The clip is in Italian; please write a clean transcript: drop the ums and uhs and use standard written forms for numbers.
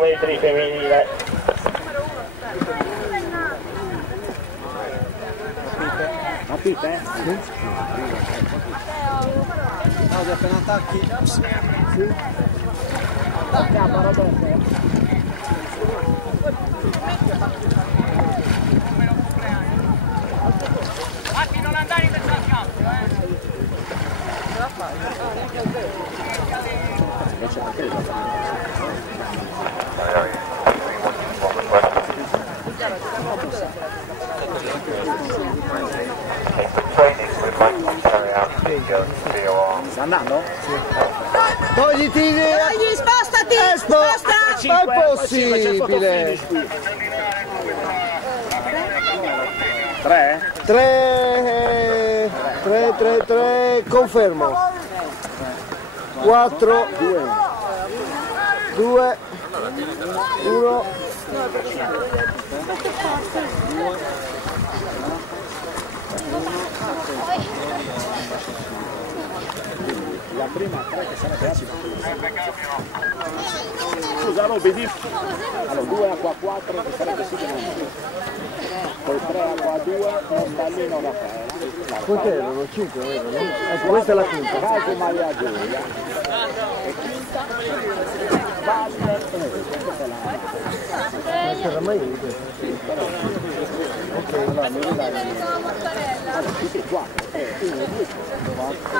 metri femminile. Capite? Sì. No, appena attacchi. Sì. Attacchiamo Roberto. Marti, non andare in mezzo al campo, Invece perché lo sta andando? Sì. Togliti! Togli, spostati! Sposta! Ma è possibile! 3? 3, confermo. 4, 2, 1. La prima 3 che sarebbe acido. Scusa Robby, di... Allora 2 acqua 4 che sarebbe sì che non poi 3 acqua 2 non sta lì non Raffaele. Quante erano? 5 erano? Ecco, questa è la quinta. Caso Maria Giulia. E quinta Walter questa è la... Questa era mai io. Ok, allora mi ridai. Allora, qui che 4, 1, 2, 4.